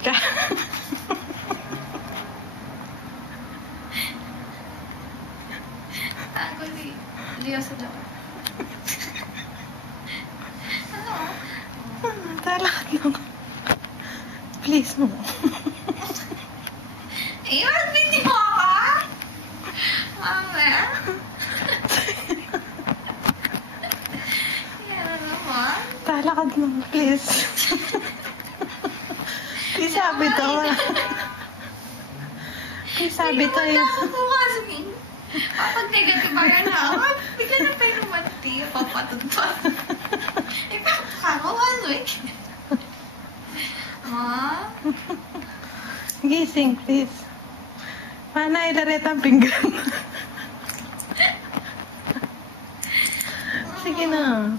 Tago si Leo sa dapat. Ano? Talakad lang. Please mo. Ayun, video ka? Mama? Yan naman. Talakad lang, please. Please, sabi to. Please, sabi to Hindi yun. mo na pumasok. Kapag negative ba yan ha? Bigla na tayo rumati. Papatutpas. Ipapaka ko, 1 week. Gising, please. Mana, ilaret ang pinggan. Sige na.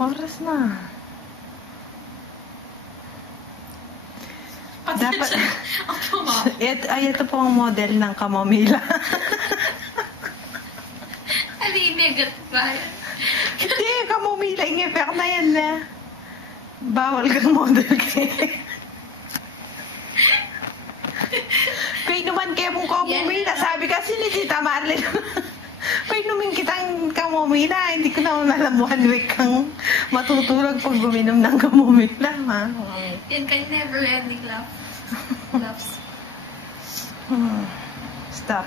Oras na. Dapat, ito po ang model ng kamomila. Ali, negative ba yan? Hindi, kamomila. Ingefek na yan na. Bawal kang model kayo. Painuman kayo mong kamomila. Sabi kasi ni Tita Marlene, painumin kitang kamomila. Hindi ko na alam 1 week kang matutulog pag guminom ng kamomila. Yan kayo never ending laughs. Stop.